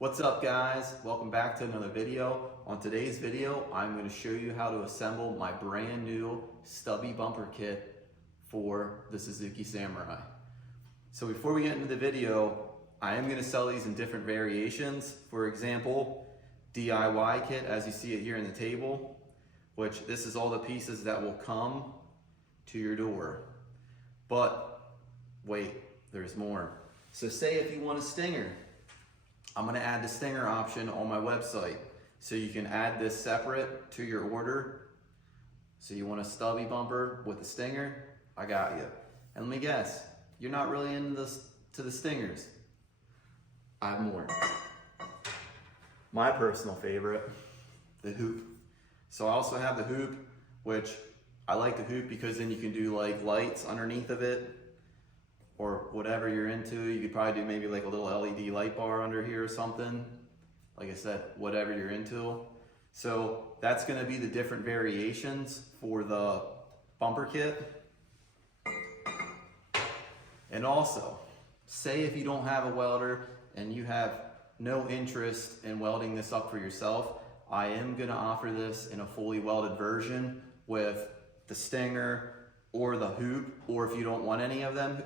What's up guys? Welcome back to another video. On today's video, I'm going to show you how to assemble my brand new Stubby bumper kit for the Suzuki Samurai. So before we get into the video, I am going to sell these in different variations. For example, DIY kit as you see it here in the table, which this is all the pieces that will come to your door. But wait, there's more. So say if you want a stinger, I'm going to add the stinger option on my website. So you can add this separate to your order. So you want a Stubby bumper with a stinger? I got you. And let me guess, you're not really into the stingers. I have more. My personal favorite, the hoop. So I also have the hoop, which I like the hoop because then you can do like lights underneath of it, or whatever you're into. You could probably do maybe like a little LED light bar under here or something. Like I said, whatever you're into. So that's gonna be the different variations for the bumper kit. And also, say if you don't have a welder and you have no interest in welding this up for yourself, I am gonna offer this in a fully welded version with the stinger or the hoop, or if you don't want any of them,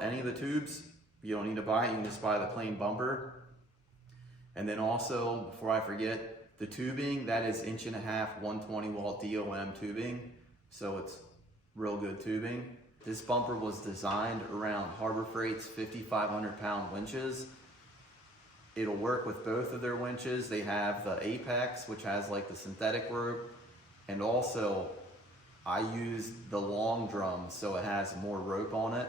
any of the tubes, you don't need to buy it, you can just buy the plain bumper. And then also, before I forget, the tubing, that is 1.5" 120 watt DOM tubing, so it's real good tubing. This bumper was designed around Harbor Freight's 5,500 pound winches. It'll work with both of their winches. They have the Apex, which has like the synthetic rope, and also I used the long drum, so it has more rope on it.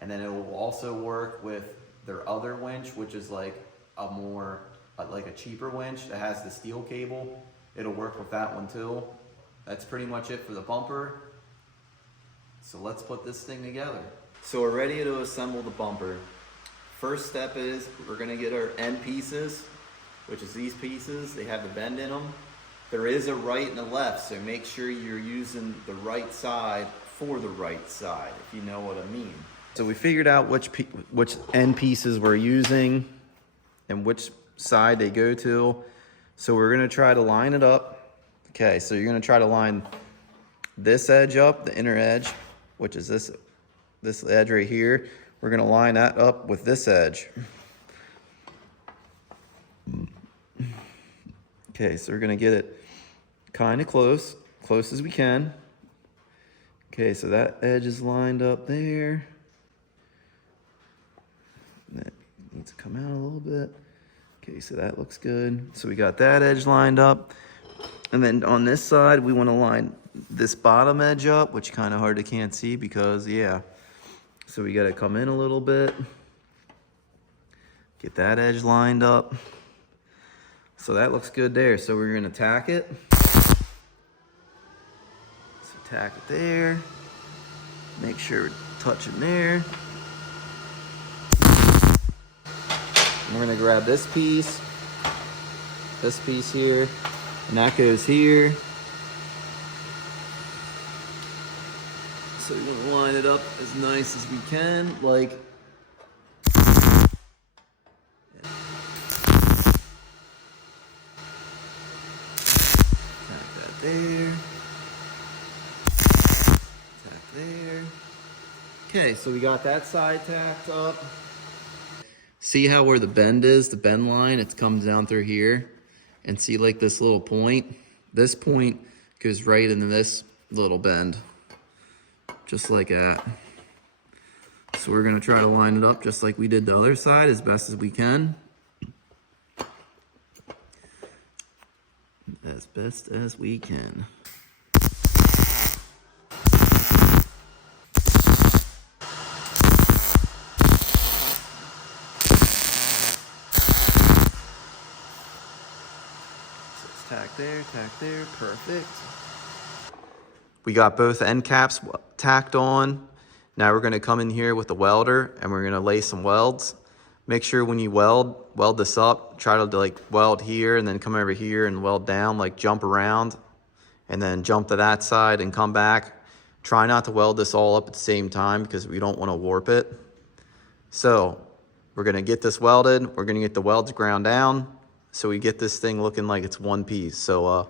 And then it will also work with their other winch, which is like a more, like a cheaper winch that has the steel cable. It'll work with that one too. That's pretty much it for the bumper. So let's put this thing together. So we're ready to assemble the bumper. First step is we're gonna get our end pieces, which is these pieces. They have the bend in them. There is a right and a left, so make sure you're using the right side for the right side, if you know what I mean. So we figured out which end pieces we're using and which side they go to. So we're gonna try to line it up. Okay, so you're gonna try to line this edge up, the inner edge, which is this edge right here. We're gonna line that up with this edge. Okay, so we're gonna get it kind of close as we can. Okay, so that edge is lined up there. That needs to come out a little bit. Okay, so that looks good. So we got that edge lined up. And then on this side, we wanna line this bottom edge up, which kind of hard to can't see because, yeah. So we gotta come in a little bit. Get that edge lined up. So that looks good there. So we're gonna tack it. So tack it there. Make sure we're touching there. And we're gonna grab this piece here, and that goes here. So we wanna line it up as nice as we can, like there, tack there. Okay, so we got that side tacked up. See how where the bend is, the bend line, it comes down through here. And see like this little point? This point goes right into this little bend. Just like that. So we're gonna try to line it up just like we did the other side as best as we can. As best as we can. So it's tack there, perfect. We got both end caps tacked on. Now we're gonna come in here with the welder and we're gonna lay some welds. Make sure when you weld this up, try to like weld here and then come over here and weld down, like jump around and then jump to that side and come back. Try not to weld this all up at the same time because we don't want to warp it. So We're gonna get this welded. We're gonna get the welds ground down so we get this thing looking like it's one piece. So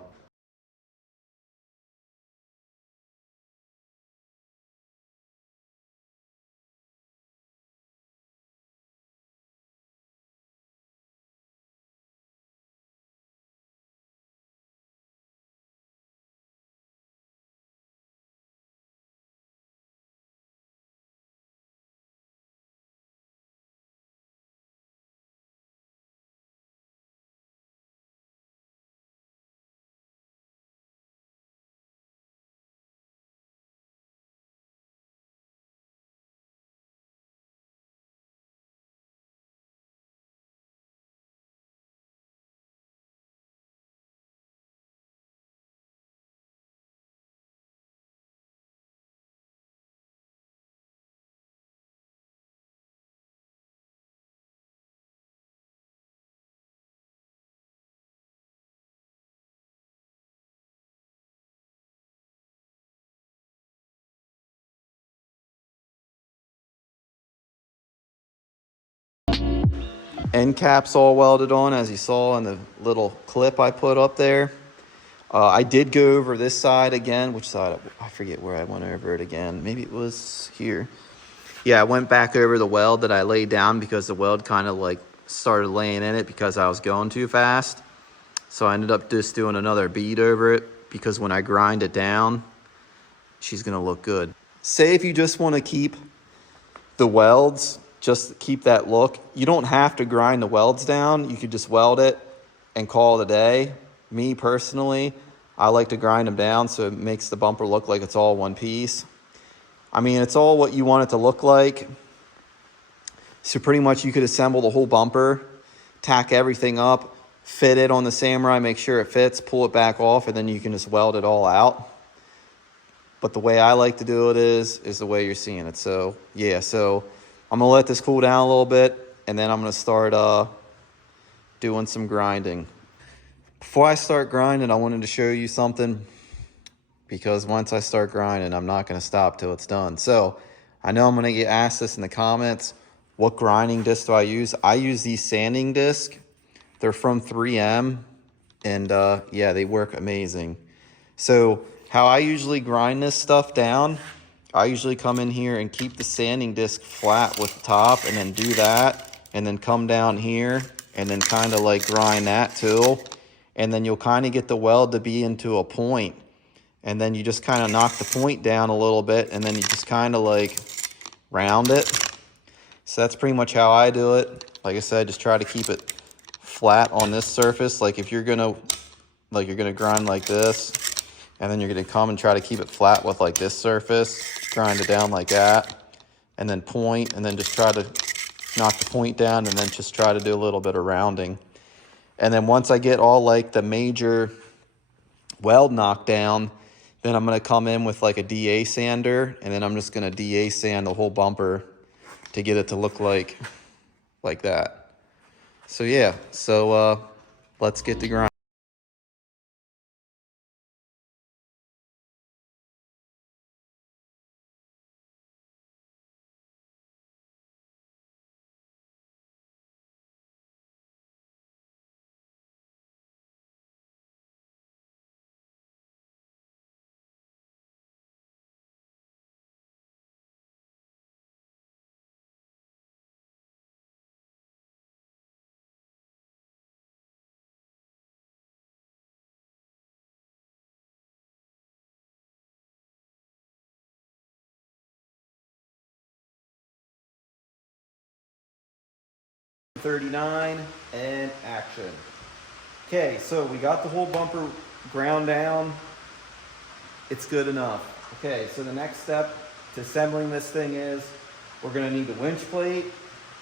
end caps all welded on, as you saw in the little clip I put up there. I did go over this side again. Which side? I forget where I went over it again. Maybe it was here. Yeah, I went back over the weld that I laid down because the weld kind of like started laying in it because I was going too fast. So I ended up just doing another bead over it because when I grind it down, she's gonna look good. Say if you just want to keep the welds, just keep that look, you don't have to grind the welds down. You could just weld it and call it a day. Me personally, I like to grind them down so it makes the bumper look like it's all one piece. I mean, it's all what you want it to look like. So pretty much you could assemble the whole bumper, tack everything up, fit it on the Samurai, make sure it fits, pull it back off, and then you can just weld it all out. But the way I like to do it is the way you're seeing it. So yeah, so I'm gonna let this cool down a little bit, and then I'm gonna start doing some grinding. Before I start grinding, I wanted to show you something, because once I start grinding, I'm not gonna stop till it's done. So I know I'm gonna get asked this in the comments, what grinding disc do I use? I use these sanding discs. They're from 3M, and yeah, they work amazing. So how I usually grind this stuff down, I usually come in here and keep the sanding disc flat with the top, and then do that, and then come down here and then kind of like grind that too. And then you'll kind of get the weld to be into a point. And then you just kind of knock the point down a little bit, and then you just kind of like round it. So that's pretty much how I do it. Like I said, just try to keep it flat on this surface. Like if you're gonna grind like this, and then you're gonna come and try to keep it flat with like this surface, grind it down like that, and then point, and then just try to knock the point down, and then just try to do a little bit of rounding. And then once I get all like the major weld knocked down, then I'm gonna come in with like a DA sander, and then I'm just gonna DA sand the whole bumper to get it to look like that. So yeah, so let's get to grind. .39 and action. Okay, so we got the whole bumper ground down. It's good enough. Okay, so the next step to assembling this thing is we're gonna need the winch plate,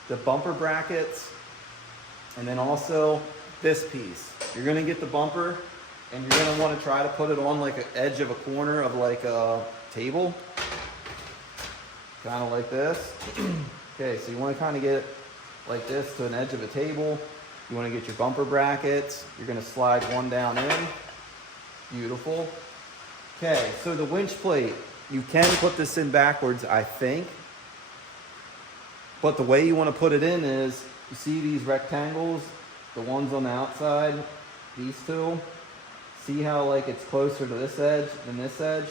the bumper brackets, and then also this piece. You're gonna get the bumper, and you're gonna wanna try to put it on like an edge of a corner of like a table. Kind of like this. Okay, so you wanna kind of get it like this to an edge of a table. You want to get your bumper brackets. You're going to slide one down in. Beautiful. Okay, so the winch plate, you can put this in backwards, I think. But the way you want to put it in is, you see these rectangles, the ones on the outside, these two, see how like it's closer to this edge than this edge?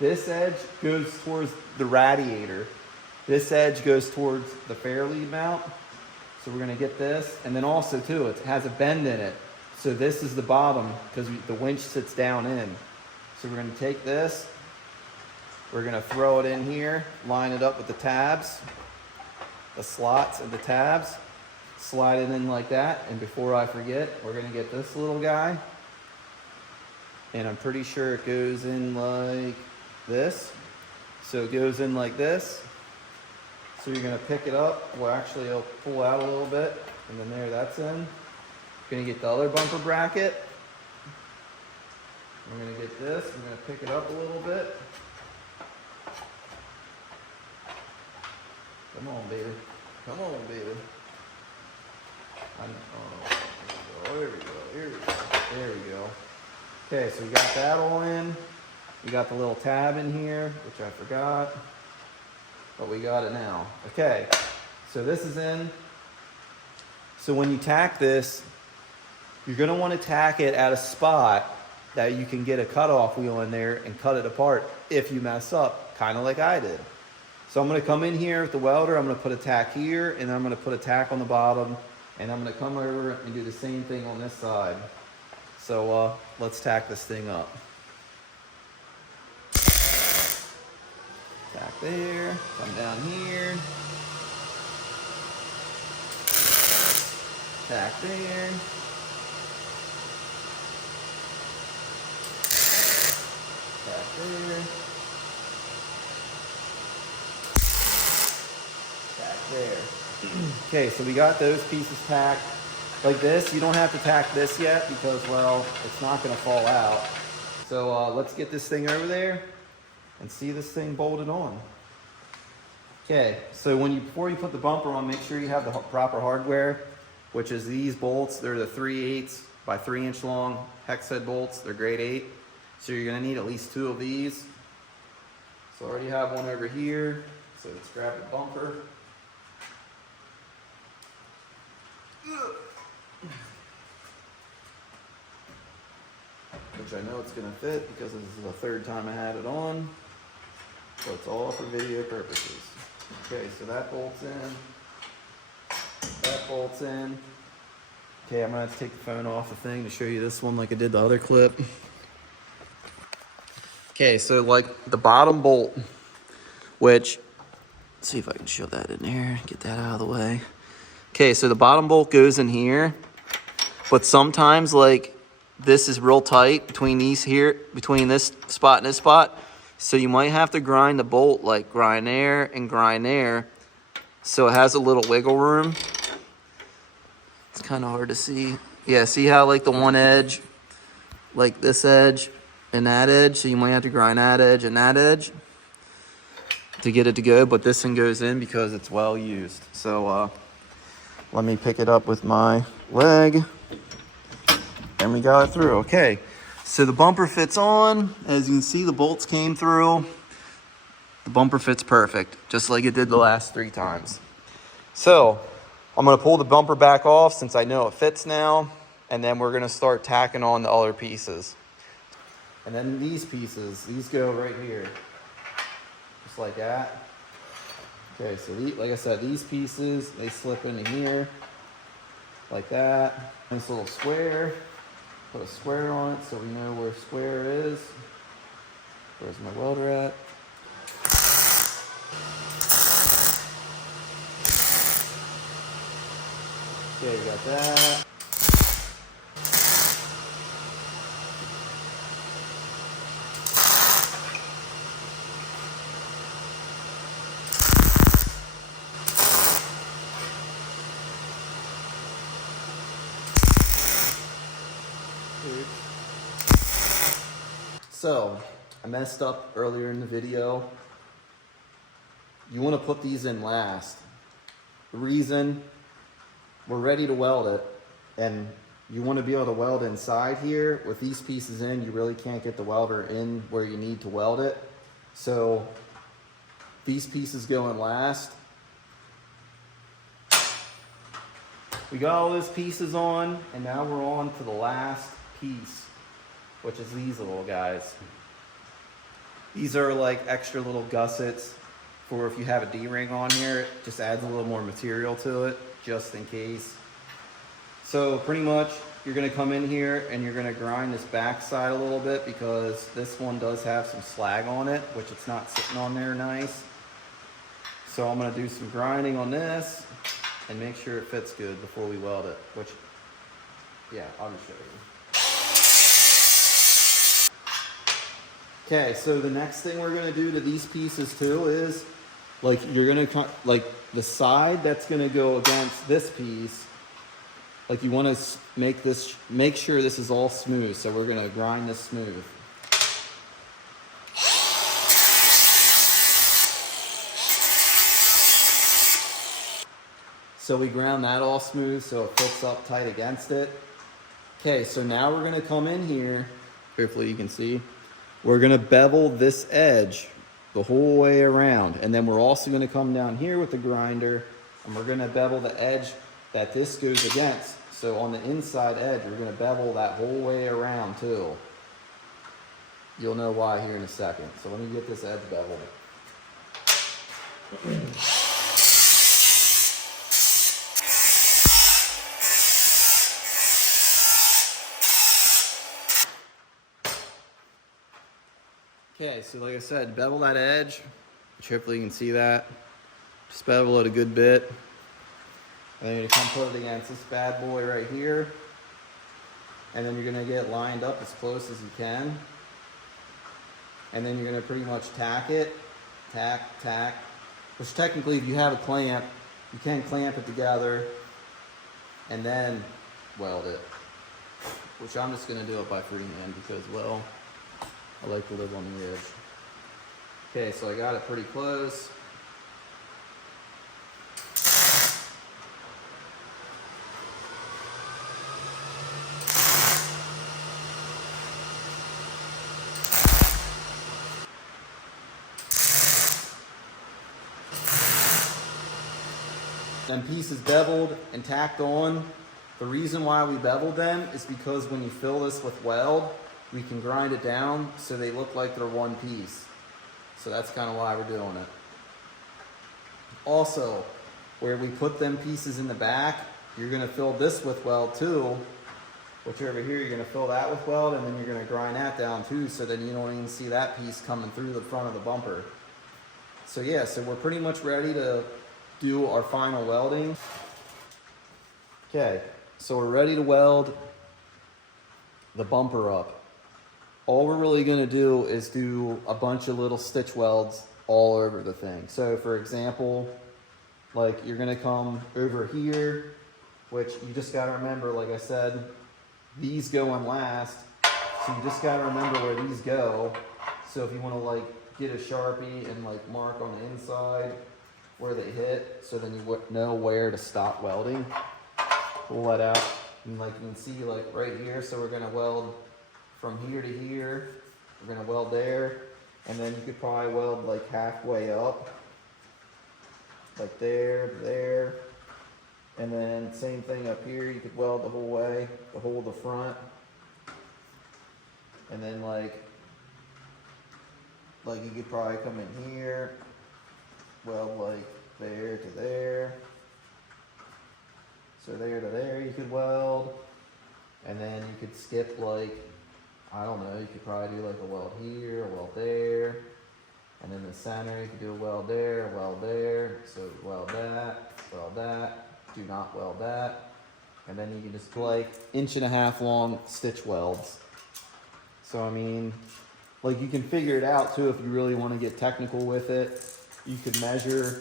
This edge goes towards the radiator. This edge goes towards the fair lead mount. So we're gonna get this, and then also too, it has a bend in it. So this is the bottom, because the winch sits down in. So we're gonna take this, we're gonna throw it in here, line it up with the tabs, the slots of the tabs, slide it in like that, and before I forget, we're gonna get this little guy, and I'm pretty sure it goes in like this. So it goes in like this. So you're gonna pick it up, well actually it'll pull out a little bit, and then there, that's in. You're gonna get the other bumper bracket. We're gonna get this, we're gonna pick it up a little bit. Come on, baby. Come on, baby. There we go, here we go, there we go. Okay, so we got that all in. We got the little tab in here, which I forgot. But we got it now. Okay, so this is in. So when you tack this, you're gonna wanna tack it at a spot that you can get a cutoff wheel in there and cut it apart if you mess up, kind of like I did. So I'm gonna come in here with the welder, I'm gonna put a tack here, and then I'm gonna put a tack on the bottom, and I'm gonna come over and do the same thing on this side. So let's tack this thing up. Tack there, come down here. Tack there. Tack there. Tack there. Okay, so we got those pieces tacked like this. You don't have to tack this yet because, well, it's not gonna fall out. So let's get this thing over there and see this thing bolted on. Okay, so before you put the bumper on, make sure you have the proper hardware, which is these bolts. They're the 3/8 by 3 inch long hex head bolts. They're grade 8. So you're gonna need at least 2 of these. So I already have one over here. So let's grab the bumper. Which I know it's gonna fit because this is the 3rd time I had it on. So it's all for video purposes. Okay, so that bolt's in. That bolt's in. Okay, I'm gonna have to take the phone off the thing to show you this one like I did the other clip. Okay, so like the bottom bolt, which, let's see if I can show that in here, get that out of the way. Okay, so the bottom bolt goes in here, but sometimes like this is real tight between these here, between this spot and this spot. So you might have to grind the bolt, like grind there and grind there, so it has a little wiggle room. It's kind of hard to see. Yeah, see how like the one edge, like this edge and that edge, so you might have to grind that edge and that edge to get it to go, but this one goes in because it's well used. So let me pick it up with my leg, and we got it through. Okay, so the bumper fits on. As you can see, the bolts came through. The bumper fits perfect, just like it did the last 3 times. So I'm gonna pull the bumper back off since I know it fits now, and then we're gonna start tacking on the other pieces. And then these pieces, these go right here, just like that. Okay, so like I said, these pieces, they slip into here, like that. This little square, put a square on it so we know where square is. Where's my welder at? Okay, you got that. So, I messed up earlier in the video. You want to put these in last. The reason, we're ready to weld it, and you want to be able to weld inside here. With these pieces in, you really can't get the welder in where you need to weld it. So, these pieces go in last. we got all those pieces on, and now we're on to the last piece, which is these little guys. These are like extra little gussets for if you have a D-ring on here. It just adds a little more material to it, just in case. So pretty much, you're gonna come in here and you're gonna grind this back side a little bit because this one does have some slag on it, which it's not sitting on there nice. So I'm gonna do some grinding on this and make sure it fits good before we weld it, which, yeah, I'll just show you. Okay, so the next thing we're gonna do to these pieces too is, like, you're gonna, like, the side that's gonna go against this piece, like, you wanna make sure this is all smooth, so we're gonna grind this smooth. So we ground that all smooth so it fits up tight against it. Okay, so now we're gonna come in here, hopefully you can see, we're gonna bevel this edge the whole way around. And then we're also gonna come down here with the grinder and we're gonna bevel the edge that this goes against. So on the inside edge, we're gonna bevel that whole way around too. You'll know why here in a second. So let me get this edge beveled. Okay, so like I said, bevel that edge, which hopefully you can see that. Just bevel it a good bit. And then you're gonna come put it against this bad boy right here. And then you're gonna get lined up as close as you can. And then you're gonna pretty much tack it, tack. Which technically, if you have a clamp, you can clamp it together and then weld it. Which I'm just gonna do it by freehand because, well, I like to live on the edge. Okay, so I got it pretty close. Them pieces beveled and tacked on. The reason why we beveled them is because when you fill this with weld, we can grind it down so they look like they're one piece. So that's kind of why we're doing it. Also, where we put them pieces in the back, you're gonna fill this with weld too, which over here, you're gonna fill that with weld and then you're gonna grind that down too so then you don't even see that piece coming through the front of the bumper. So yeah, so we're pretty much ready to do our final welding. Okay, so we're ready to weld the bumper up. All we're really gonna do is do a bunch of little stitch welds all over the thing. So for example, like you're gonna come over here, which you just gotta remember, like I said, these go in last. So you just gotta remember where these go. So if you wanna like get a Sharpie and like mark on the inside where they hit, so then you know where to stop welding. Pull that out, and like you can see like right here, so we're gonna weld from here to here, we're gonna weld there, and then you could probably weld like halfway up, like there, and then same thing up here, you could weld the whole way, the whole of the front, and then like you could probably come in here, weld like there to there, so there to there you could weld, and then you could skip like, I don't know, you could probably do like a weld here, a weld there, and then the center, you could do a weld there, so weld that, do not weld that, and then you can just like 1.5 inch long stitch welds. So I mean, like you can figure it out too if you really want to get technical with it. You could measure,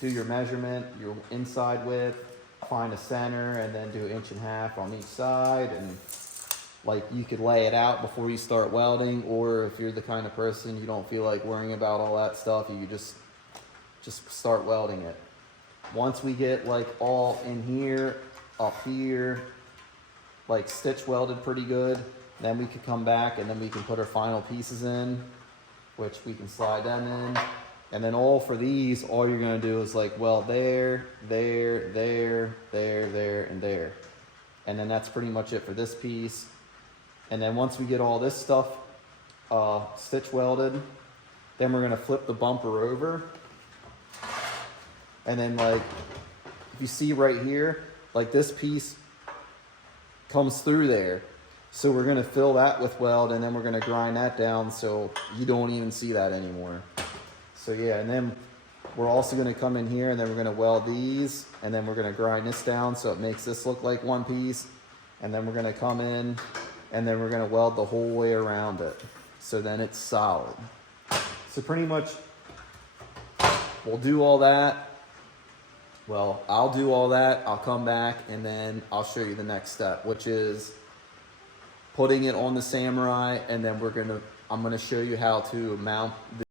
do your measurement, your inside width, find a center, and then do 1.5 inches on each side, and like you could lay it out before you start welding, or if you're the kind of person you don't feel like worrying about all that stuff, you could just start welding it. Once we get like all in here, up here, like stitch welded pretty good, then we could come back and then we can put our final pieces in, which we can slide them in, And then all for these, all you're gonna do is like weld there, there, there, there, there, and there. And then that's pretty much it for this piece. And then once we get all this stuff stitch welded, then we're gonna flip the bumper over. And then like, if you see right here, like this piece comes through there. So we're gonna fill that with weld, and then we're gonna grind that down so you don't even see that anymore. So yeah, and then we're also gonna come in here and then we're gonna weld these, and then we're gonna grind this down so it makes this look like one piece. And then we're gonna come in and then we're gonna weld the whole way around it. So then it's solid. So pretty much we'll do all that. Well, I'll do all that, I'll come back, and then I'll show you the next step, which is putting it on the Samurai, and then I'm gonna show you how to mount the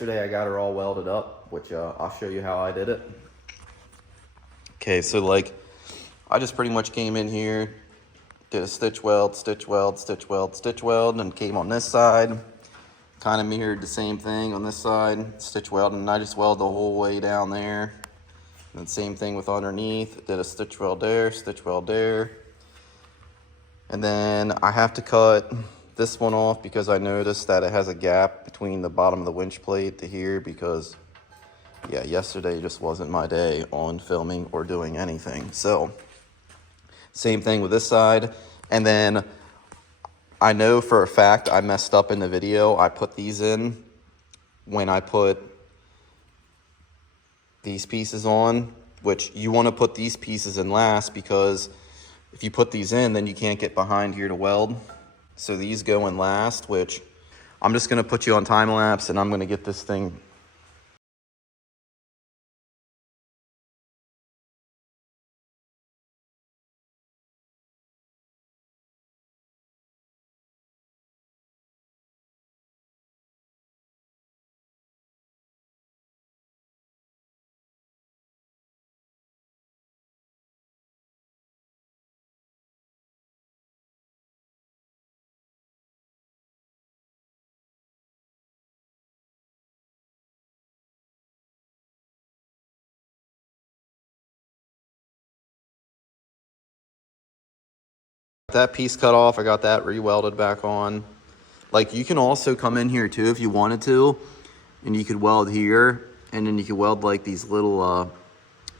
Yesterday I got her all welded up, which I'll show you how I did it. Okay, so like I just pretty much came in here, did a stitch weld, stitch weld, stitch weld, stitch weld, and came on this side. Kind of mirrored the same thing on this side, stitch weld, and I just weld the whole way down there. And then same thing with underneath, did a stitch weld there, stitch weld there. And then I have to cut this one off because I noticed that it has a gap between the bottom of the winch plate to here because, yeah, yesterday just wasn't my day on filming or doing anything. So, same thing with this side. And then I know for a fact I messed up in the video. I put these in when I put these pieces on, which you want to put these pieces in last because if you put these in, then you can't get behind here to weld. So these go in last, which I'm just going to put you on time lapse and I'm going to get this thing. That piece cut off, I got that re-welded back on. Like you can also come in here too if you wanted to, and you could weld here, and then you could weld like these little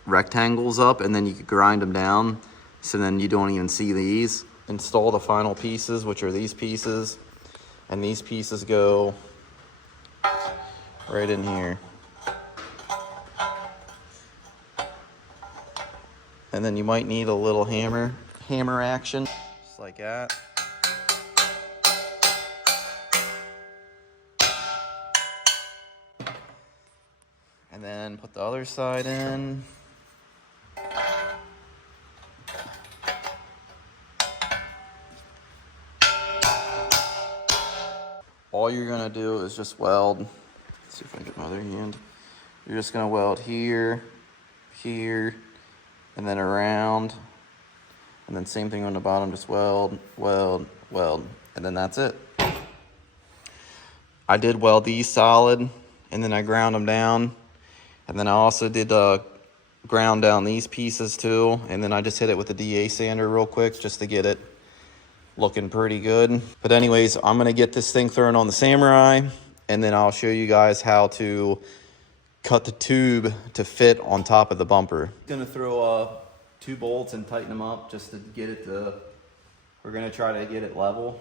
rectangles up, and then you could grind them down, so then you don't even see these. Install the final pieces, which are these pieces, and these pieces go right in here. And then you might need a little hammer action, just like that. And then put the other side in. All you're gonna do is just weld. Let's see if I can get my other hand. You're just gonna weld here, here, and then around. And then same thing on the bottom, just weld, weld, weld, and then that's it. I did weld these solid, and then I ground them down. And then I also did ground down these pieces too. And then I just hit it with a DA sander real quick just to get it looking pretty good. But anyways, I'm gonna get this thing thrown on the Samurai, and then I'll show you guys how to cut the tube to fit on top of the bumper. Gonna throw 2 bolts and tighten them up just to get it to, we're gonna try to get it level.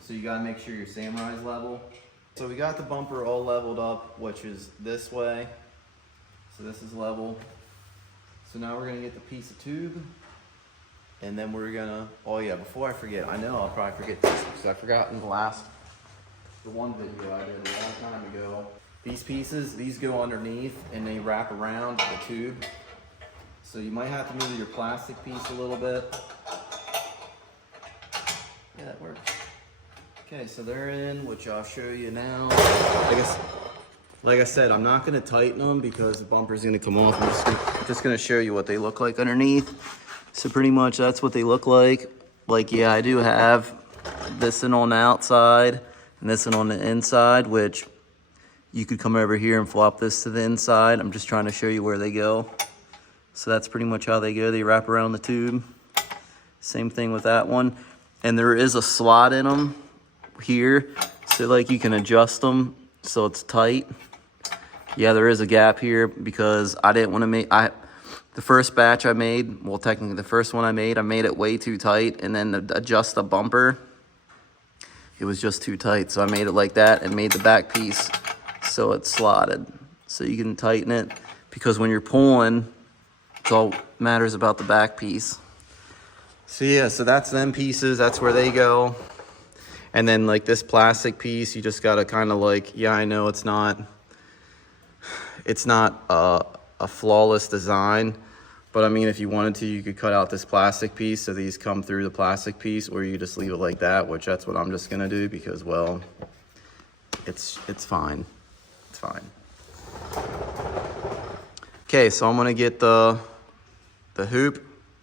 So you gotta make sure your Samurai's level. So we got the bumper all leveled up, which is this way. So this is level. So now we're gonna get the piece of tube, and then we're gonna, oh yeah, before I forget, I know I'll probably forget this because I forgot in the one video I did a long time ago. These pieces, these go underneath and they wrap around the tube. So you might have to move your plastic piece a little bit. Yeah, that works. Okay, so they're in, which I'll show you now. Like I said, I'm not gonna tighten them because the bumper's gonna come off. I'm just gonna show you what they look like underneath. So pretty much that's what they look like. Like, yeah, I do have this one on the outside and this one on the inside, which you could come over here and flop this to the inside. I'm just trying to show you where they go. So that's pretty much how they go. They wrap around the tube. Same thing with that one. And there is a slot in them here. So like you can adjust them so it's tight. Yeah, there is a gap here because I didn't want to make, the first batch I made, well technically the first one I made it way too tight, and then to adjust the bumper, it was just too tight. So I made it like that and made the back piece so it's slotted. So you can tighten it because when you're pulling, it's all matters about the back piece. So yeah, so that's them pieces, that's where they go. And then like this plastic piece, you just gotta kind of like, yeah, I know it's not a flawless design, but I mean, if you wanted to, you could cut out this plastic piece so these come through the plastic piece, or you just leave it like that, which that's what I'm just gonna do because, well, it's fine. It's fine. Okay, so I'm gonna get the hoop.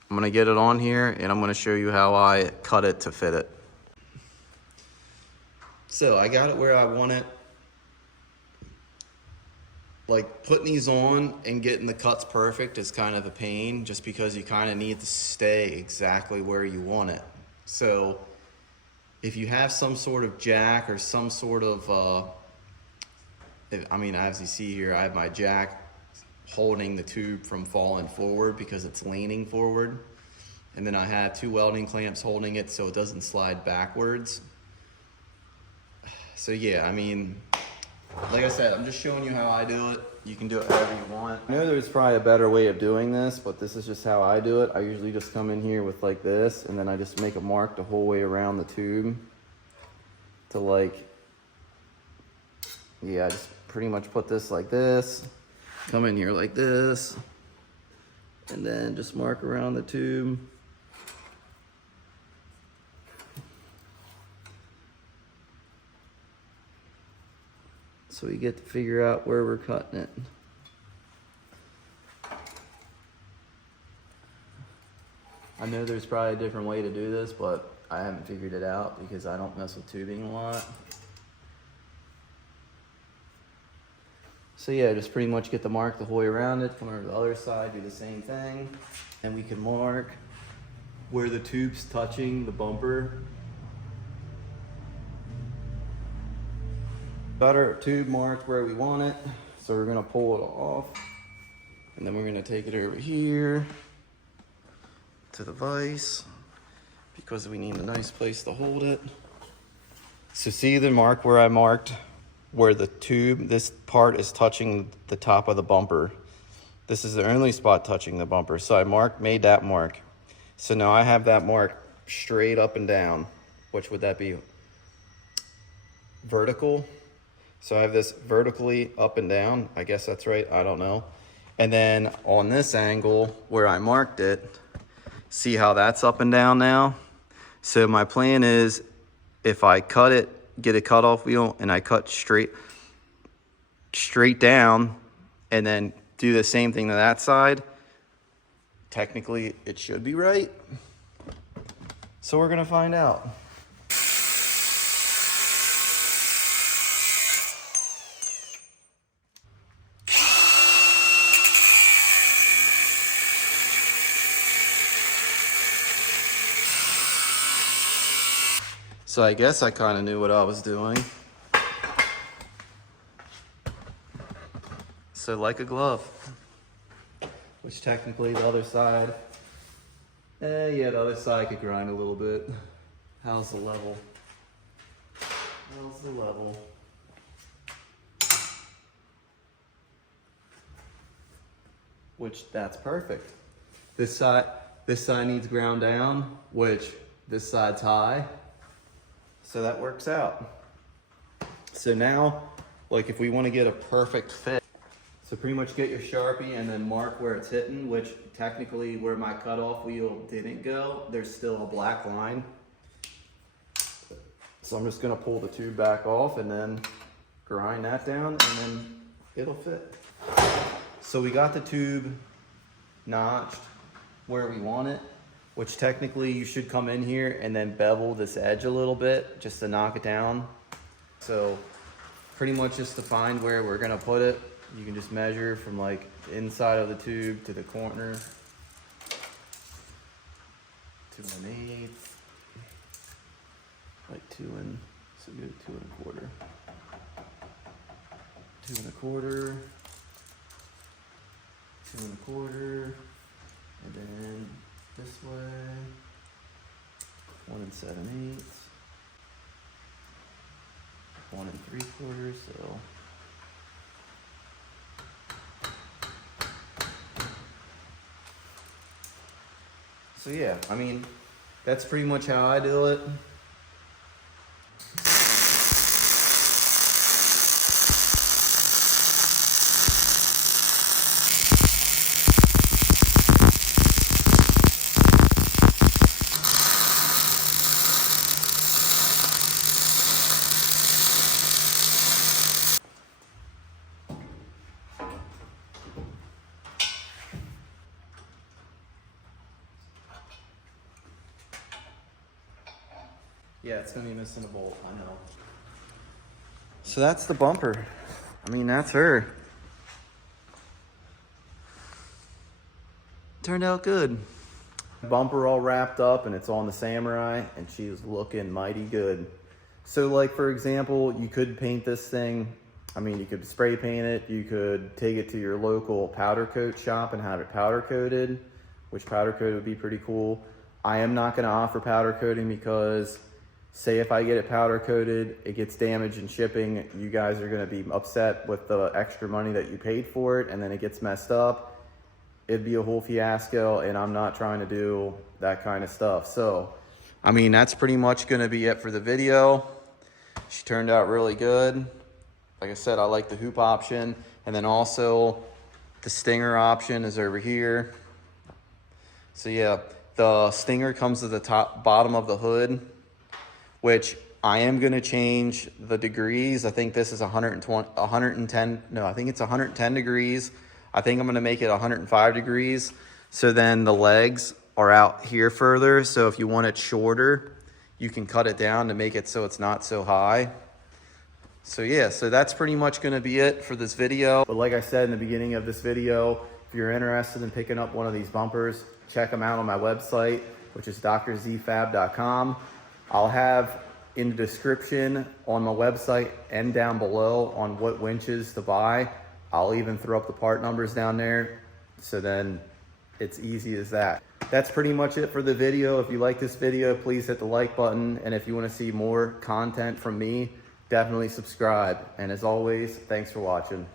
I'm gonna get it on here and I'm gonna show you how I cut it to fit it. So I got it where I want it. Like putting these on and getting the cuts perfect is kind of a pain just because you kind of need to stay exactly where you want it. So if you have some sort of jack or some sort of, as you see here, I have my jack holding the tube from falling forward because it's leaning forward. And then I have 2 welding clamps holding it so it doesn't slide backwards. So yeah, I mean, like I said, I'm just showing you how I do it. You can do it however you want. I know there's probably a better way of doing this, but this is just how I do it. I usually just come in here with like this, and then I just make a mark the whole way around the tube to like, yeah, I just pretty much put this like this, come in here like this, and then just mark around the tube. So we get to figure out where we're cutting it. I know there's probably a different way to do this, but I haven't figured it out because I don't mess with tubing a lot. So yeah, just pretty much get the mark the whole way around it, come over to the other side, do the same thing. And we can mark where the tube's touching the bumper. Got our tube marked where we want it, so we're gonna pull it off, and then we're gonna take it over here to the vise because we need a nice place to hold it. So see the mark where I marked where the tube, this part is touching the top of the bumper. This is the only spot touching the bumper. So I made that mark. So now I have that mark straight up and down. Which would that be? Vertical. So I have this vertically up and down. I guess that's right, I don't know. And then on this angle where I marked it, see how that's up and down now? So my plan is if I cut it, get a cutoff wheel, and I cut straight down and then do the same thing to that side, technically it should be right. So we're gonna find out. So I guess I kind of knew what I was doing. So like a glove, which technically the other side, yeah, the other side could grind a little bit. How's the level? How's the level? which that's perfect. This side needs ground down, which this side's high. So that works out. So now, like if we want to get a perfect fit, so pretty much get your Sharpie and then mark where it's hitting, which technically where my cutoff wheel didn't go, there's still a black line. So I'm just gonna pull the tube back off and then grind that down and then it'll fit. So we got the tube notched where we want it, which technically you should come in here and then bevel this edge a little bit just to knock it down. So pretty much just to find where we're gonna put it, you can just measure from like the inside of the tube to the corner. 2 1/8, like 2 and, so go 2 1/4, 2 1/4, 2 1/4, and then this way, 1 7/8, 1 3/4, so. So yeah, I mean, that's pretty much how I do it. Yeah, it's gonna be missing a bolt, I know. So that's the bumper. I mean, that's her. Turned out good. Bumper all wrapped up and it's on the Samurai and she's looking mighty good. So like, for example, you could paint this thing. I mean, you could spray paint it. You could take it to your local powder coat shop and have it powder coated, which powder coat would be pretty cool. I am not gonna offer powder coating because say if I get it powder coated, it gets damaged in shipping, you guys are gonna be upset with the extra money that you paid for it and then it gets messed up. It'd be a whole fiasco and I'm not trying to do that kind of stuff. So, I mean, that's pretty much gonna be it for the video. She turned out really good. Like I said, I like the hoop option. And then also the stinger option is over here. So yeah, the stinger comes to the bottom of the hood, which I am gonna change the degrees. I think this is 110, no, I think it's 110 degrees. I think I'm gonna make it 105 degrees. So then the legs are out here further. So if you want it shorter, you can cut it down to make it so it's not so high. So yeah, so that's pretty much gonna be it for this video. But like I said in the beginning of this video, if you're interested in picking up one of these bumpers, check them out on my website, which is drzfab.com. I'll have in the description on my website and down below on what winches to buy. I'll even throw up the part numbers down there. So then it's easy as that. That's pretty much it for the video. If you like this video, please hit the like button. And if you want to see more content from me, definitely subscribe. And as always, thanks for watching.